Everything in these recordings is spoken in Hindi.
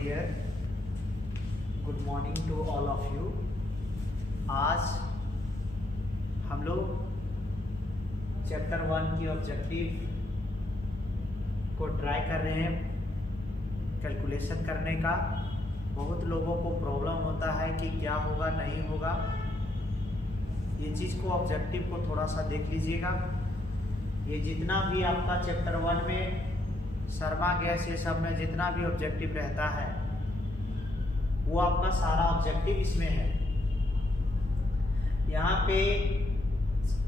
Dear, good morning to all of you. आज हम लोग चैप्टर 1 की ऑब्जेक्टिव को ट्राई कर रहे हैं कैलकुलेशन करने का। बहुत लोगों को प्रॉब्लम होता है कि क्या होगा नहीं होगा। ये चीज़ को ऑब्जेक्टिव को थोड़ा सा देख लीजिएगा। ये जितना भी आपका चैप्टर 1 में शर्मा गैस ये सब में जितना भी ऑब्जेक्टिव रहता है वो आपका सारा ऑब्जेक्टिव इसमें है। यहाँ पे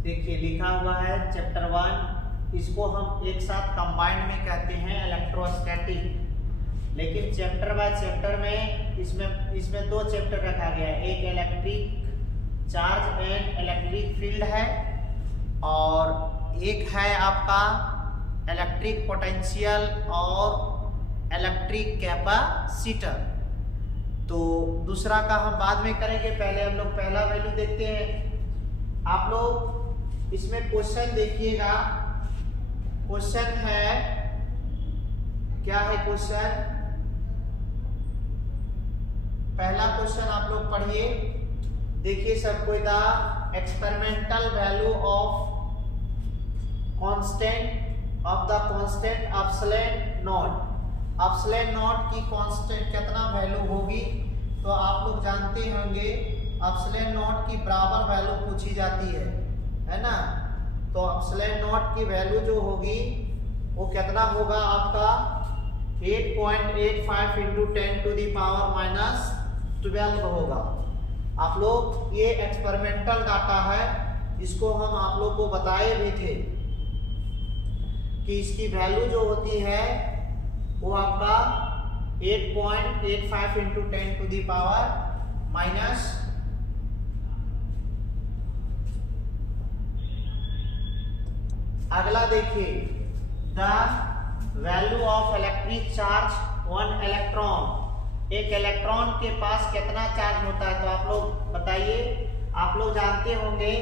देखिए लिखा हुआ है चैप्टर 1, इसको हम एक साथ कंबाइंड में कहते हैं इलेक्ट्रोस्टैटिक। लेकिन चैप्टर बाय चैप्टर में इसमें दो चैप्टर रखा गया है। एक electric charge and electric field है और एक है आपका इलेक्ट्रिक पोटेंशियल और इलेक्ट्रिक कैपेसिटर। तो दूसरा का हम बाद में करेंगे, पहले हम लोग पहला वैल्यू देखते हैं। आप लोग इसमें क्वेश्चन देखिएगा। क्वेश्चन है, क्या है क्वेश्चन? पहला क्वेश्चन आप लोग पढ़िए, देखिए सबको। The experimental value of constant of the constant epsilon not. Epsilon not की कांस्टेंट कितना वैल्यू होगी? तो आप लोग जानते होंगे एप्सिलॉन नॉट की बराबर वैल्यू पूछी जाती है ना। तो एप्सिलॉन नॉट की वैल्यू जो होगी वो कितना होगा आपका 8.85 into 10 to the power minus 12 होगा। आप लोग ये एक्सपेरिमेंटल डाटा है, इसको हम आप लोग को बताए भी थे कि इसकी वैल्यू जो होती है वो आपका 8.85 into 10 to the power minus 12। अगला देखिए, the value of electric charge 1 electron. एक इलेक्ट्रॉन के पास कितना चार्ज होता है? तो आप लोग बताइए। आप लोग जानते होंगे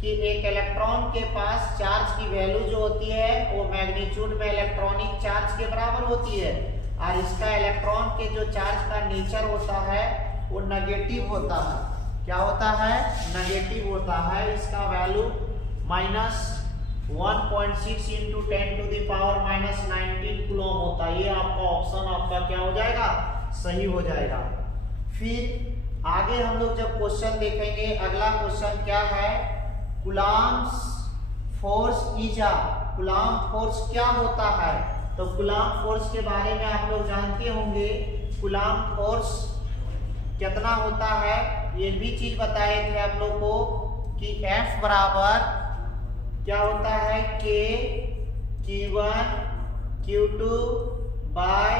कि एक इलेक्ट्रॉन के पास चार्ज की वैल्यू जो होती है वो मैग्नीट्यूड में इलेक्ट्रॉनिक चार्ज के बराबर होती है। और इसका इलेक्ट्रॉन के जो चार्ज का नेचर होता है वो नेगेटिव होता है। क्या होता है? नेगेटिव होता है। इसका value minus 1.6 into 10 to the power minus 19 coulomb होता है। ये आपका ऑप्शन आपका क्या हो जाएगा? सही हो जाएगा। फिर आगे हम लोग जब क्वेश्चन देखेंगे, अगला क्वेश्चन क्या है? Coulomb's force is coulomb force क्या होता है? तो कूलम्ब फोर्स के बारे में आप लोग जानते होंगे। कूलम्ब फोर्स कितना होता है ये भी चीज बताए थे आप लोग को कि F बराबर क्या होता है? K Q1 Q2 by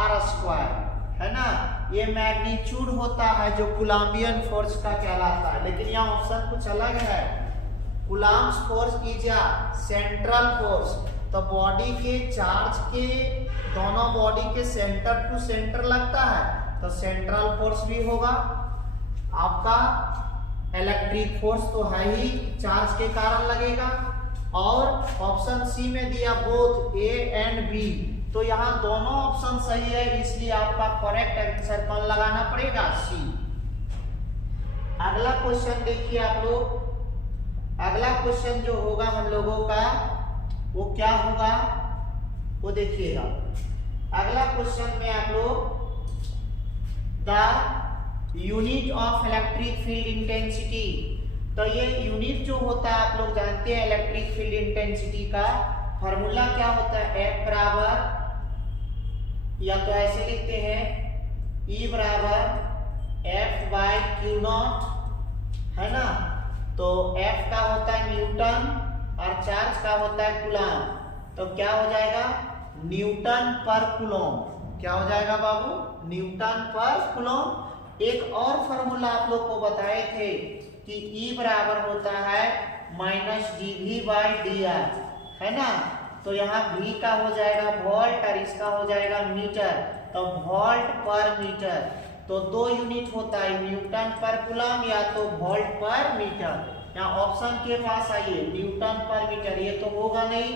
R square, है ना। ये मैग्नीट्यूड होता है जो कूलम्बियन फोर्स का कहलाता है। लेकिन यहाँ ऑप्शन कुछ अलग है। Coulomb's force is central force. तो बॉडी के चार्ज के दोनों बॉडी के सेंटर टू सेंटर लगता है तो सेंट्रल फोर्स भी होगा। आपका इलेक्ट्रिक फोर्स तो है ही, चार्ज के कारण लगेगा। और ऑप्शन सी में दिया बोथ A एंड B, तो यहाँ दोनों ऑप्शन सही है, इसलिए आपका करेक्ट आंसर कौन लगाना पड़ेगा? सी। अगला क्वेश्चन देखिए आप लोग। अगला क्वेश्चन जो होगा हम लोगों का वो क्या होगा वो देखिएगा। अगला क्वेश्चन में आप लोग the unit of electric field intensity. तो ये यूनिट जो होता है आप लोग जानते हैं इलेक्ट्रिक फील्ड इंटेंसिटी का फॉर्मूला क्या होता है? F बराबर, या तो ऐसे लिखते हैं E बराबर F बाय Q नॉट, है ना। तो F का होता है न्यूटन और चार्ज का होता है कूलम। तो क्या हो जाएगा? न्यूटन पर कूलम। क्या हो जाएगा बाबू? न्यूटन पर कूलम। एक और फॉर्मूला आप लोग को बताए थे कि E बराबर होता है माइनस dV बाय dr, है ना। तो यहाँ V का हो जाएगा वोल्ट और इसका हो जाएगा मीटर। तो वोल्ट पर मीटर, तो दो यूनिट होता है, न्यूटन पर कूलम या तो वोल्ट पर मीटर। यहाँ ऑप्शन के पास आइए, न्यूटन पर मीटर, ये तो होगा नहीं,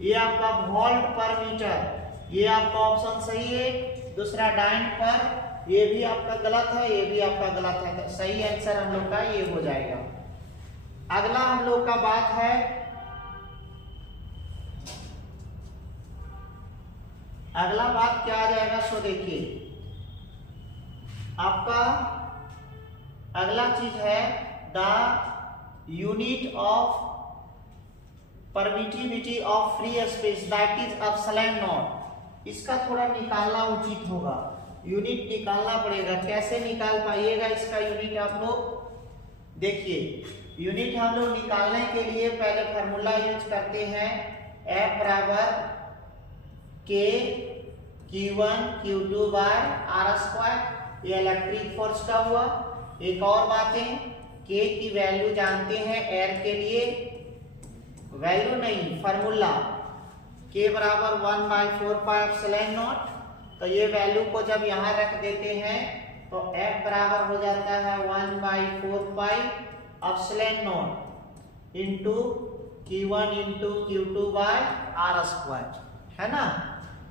ये आपका वोल्ट पर मीटर। ये आपका ऑप्शन सही है। दूसरा डाइन पर, ये भी आपका गलत है, ये भी आपका गलत है। तो सही आंसर हम लोग का ये हो जाएगा। अगला हम लोग का बात है अगला बात क्या आ जाएगा, सो देखिए आपका अगला चीज है the unit of permittivity of free space that is epsilon not. इसका थोड़ा निकालना उचित होगा, यूनिट निकालना पड़ेगा। कैसे निकाल पाइएगा इसका यूनिट आप लोग देखिए। यूनिट हम लोग निकालने के लिए पहले फार्मूला यूज करते हैं, F बराबर K Q1 Q2 by R square. ये इलेक्ट्रिक फोर्स का हुआ। एक और बातें, K की वैल्यू जानते हैं एयर के लिए, वैल्यू नहीं फार्मूला, K बराबर 1/4 पाई एप्सिलॉन नॉट। तो ये वैल्यू को जब यहाँ रख देते हैं तो F बराबर हो जाता है 1/4 pi epsilon naught into Q1 into Q2 by R square, है ना।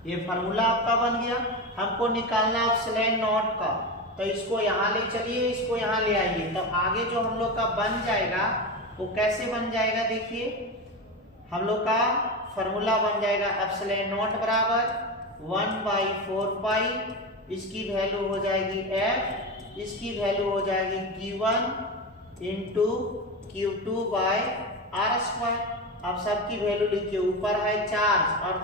ये फार्मूला आपका बन गया। हमको निकालना एप्सिलॉन नॉट का, तो इसको यहाँ ले चलिए, इसको यहाँ ले आइए। तो आगे जो हम लोग का बन जाएगा वो कैसे बन जाएगा, देखिए हम लोग का फार्मूला बन जाएगा एप्सिलॉन नॉट बराबर 1/4 पाई, इसकी वैल्यू हो जाएगी F, इसकी वैल्यू हो जाएगी Q1 into Q2 by R square. अब सबकी वैल्यू लिखिए, ऊपर है चार्ज और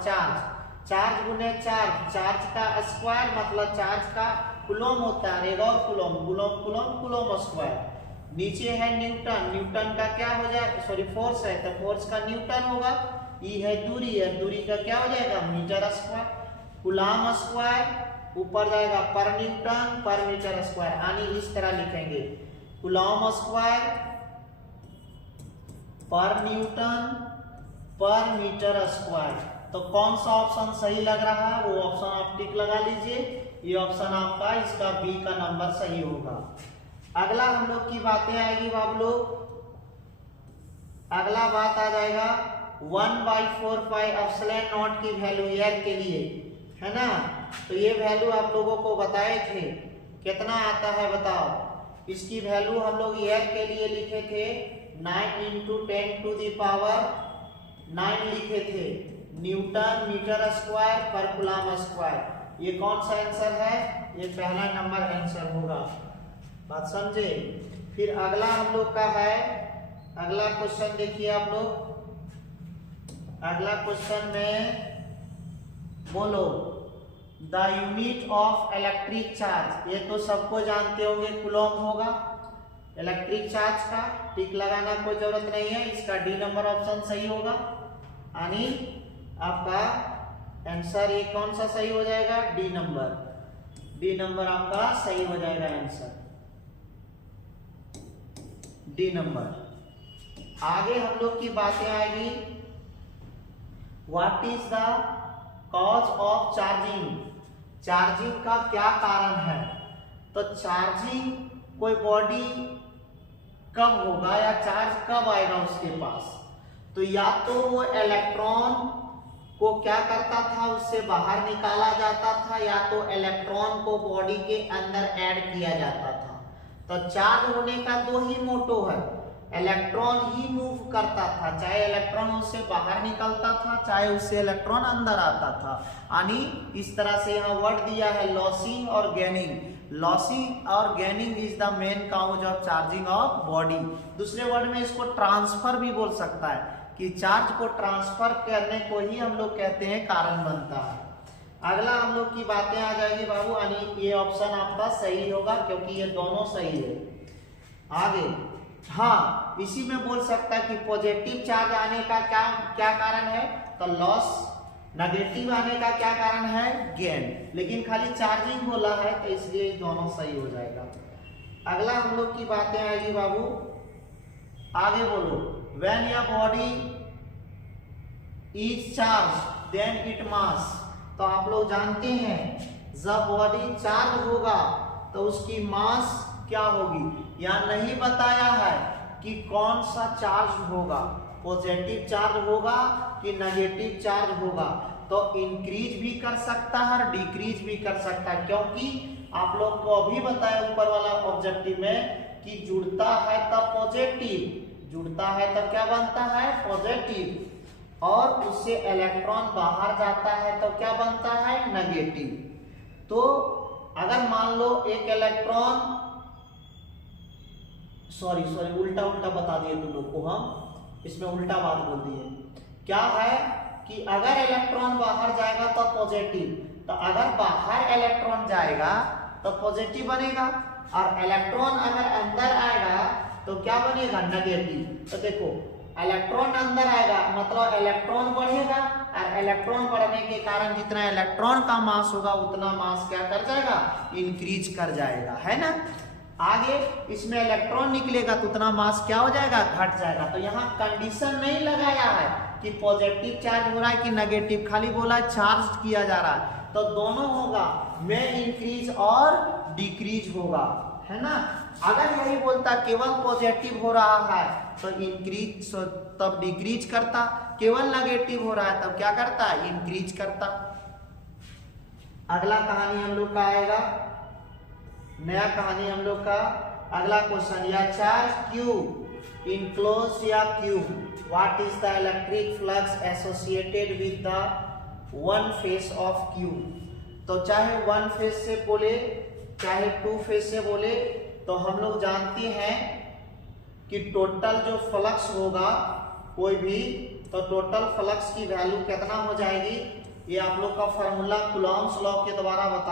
चार्ज गुने चार्ज का स्क्वायर मतलब चार्ज का कूलम होता है, एक और कूलम स्क्वायर। नीचे है न्यूटन का क्या हो जाए, सॉरी फोर्स है तो फोर्स का न्यूटन होगा। ई है दूरी का क्या हो जाएगा मीटर स्क्वायर। कूलम स्क्वायर ऊपर जाएगा पर न्यूटन पर मीटर स्क्वायर, यानी इस तरह लिखेंगे कूलम स्क्वायर पर न्यूटन पर मीटर स्क्वायर। तो कौन सा ऑप्शन सही लग रहा है वो ऑप्शन आप टिक लगा लीजिए। ये ऑप्शन आपका, इसका बी का नंबर सही होगा। अगला हम लोग की बातें आएगी बाबू लोग। अगला बात आ जाएगा 1/4 पाई एप्सिलॉन नॉट की वैल्यू एयर के लिए, है ना। तो ये वैल्यू आप लोगों को बताए थे, कितना आता है बताओ। इसकी वैल्यू हम लोग एयर के लिए लिखे थे 9 × 10⁻9 लिखे थे, न्यूटन मीटर स्क्वायर पर कूलम स्क्वायर। ये कौन सा आंसर है, ये पहला नंबर आंसर होगा, बात समझे। फिर अगला हम लोग का है, अगला क्वेश्चन देखिए आप लोग। अगला क्वेश्चन में बोलो the unit of electric charge. ये तो सबको जानते होंगे कूलम होगा इलेक्ट्रिक चार्ज का, टिक लगाना कोई जरूरत नहीं है। इसका डी नंबर ऑप्शन सही होगा, यानी आपका आंसर ये कौन सा सही हो जाएगा, डी नंबर आपका सही हो जाएगा आंसर, डी नंबर। आगे हम लोग की बातें आएगी, what is the cause of charging. Charging का क्या कारण है। तो चार्जिंग कोई बॉडी कब होगा या चार्ज कब आएगा उसके पास, तो या तो वो इलेक्ट्रॉन को क्या करता था, उससे बाहर निकाला जाता था, या तो इलेक्ट्रॉन को बॉडी के अंदर ऐड किया जाता था। तो चार्ज होने का दो ही मोटो है, इलेक्ट्रॉन ही मूव करता था, चाहे इलेक्ट्रॉन उससे बाहर निकलता था चाहे उससे इलेक्ट्रॉन अंदर आता था। यानी इस तरह से यहाँ वर्ड दिया है लॉसिंग और गेनिंग। लॉसिंग और gaining is the main cause of charging of body. दूसरे वर्ड में इसको ट्रांसफर भी बोल सकता है, कि चार्ज को ट्रांसफर करने को ही हम लोग कहते हैं कारण बनता है। अगला हम लोग की बातें आ जाएगी बाबू, यानी ये ऑप्शन आपका सही होगा क्योंकि ये दोनों सही है। आगे हाँ, इसी में बोल सकता है कि पॉजिटिव चार्ज आने का क्या कारण है, तो लॉस। नेगेटिव आने का क्या कारण है, गेन। लेकिन खाली चार्जिंग बोला है तो इसलिए दोनों सही हो जाएगा। अगला हम लोग की बातें आएगी बाबू, आगे बोलो, when your body is charge then it mass. तो आप लोग जानते हैं जब बॉडी चार्ज होगा तो उसकी मास क्या होगी, या नहीं बताया है कि कौन सा चार्ज होगा, पॉजिटिव चार्ज होगा कि नेगेटिव चार्ज होगा। तो इंक्रीज भी कर सकता है और डिक्रीज भी कर सकता है, क्योंकि आप लोग को अभी बताया ऊपर वाला ऑब्जेक्टिव में कि जुड़ता है तब पॉजिटिव, जुड़ता है तब क्या बनता है पॉजिटिव, और उससे इलेक्ट्रॉन बाहर जाता है तो क्या बनता है नेगेटिव। तो अगर मान लो एक इलेक्ट्रॉन, सॉरी उल्टा बता दिए तुम लोग को, हम इसमें उल्टा बात बोल दिए। क्या है कि अगर इलेक्ट्रॉन बाहर जाएगा तो पॉजिटिव, तो अगर बाहर इलेक्ट्रॉन जाएगा तो पॉजिटिव बनेगा, और इलेक्ट्रॉन अगर अंदर आएगा तो क्या बनेगा नेगेटिव। तो देखो इलेक्ट्रॉन अंदर आएगा मतलब इलेक्ट्रॉन बढ़ेगा, और इलेक्ट्रॉन बढ़ने के कारण जितना इलेक्ट्रॉन का मास होगा उतना मास क्या कर जाएगा इंक्रीज कर जाएगा, है ना। आगे इसमें इलेक्ट्रॉन निकलेगा तो उतना मास क्या हो जाएगा घट जाएगा। तो यहाँ कंडीशन नहीं लगाया है कि पॉजिटिव चार्ज हो रहा है कि नेगेटिव, खाली बोला चार्ज किया जा रहा है, तो दोनों होगा, में इंक्रीज और डिक्रीज होगा, है ना। अगर यही बोलता केवल पॉजिटिव हो रहा है तो इंक्रीज, तब डिक्रीज करता, केवल नेगेटिव हो रहा है तब क्या करता है इंक्रीज करता। अगला कहानी हम लोग का आएगा, नया कहानी हम लोग का अगला क्वेश्चन, या चार्ज क्यू इनक्लोज या cube, what is the electric flux associated with the one face of cube. तो चाहे वन फेस से बोले चाहे टू फेस से बोले, तो हम लोग जानते हैं कि टोटल जो फ्लक्स होगा कोई भी, तो टोटल फ्लक्स की वैल्यू कितना हो जाएगी, ये आप लोग का फॉर्मूला कूलॉम्स लॉ के द्वारा बता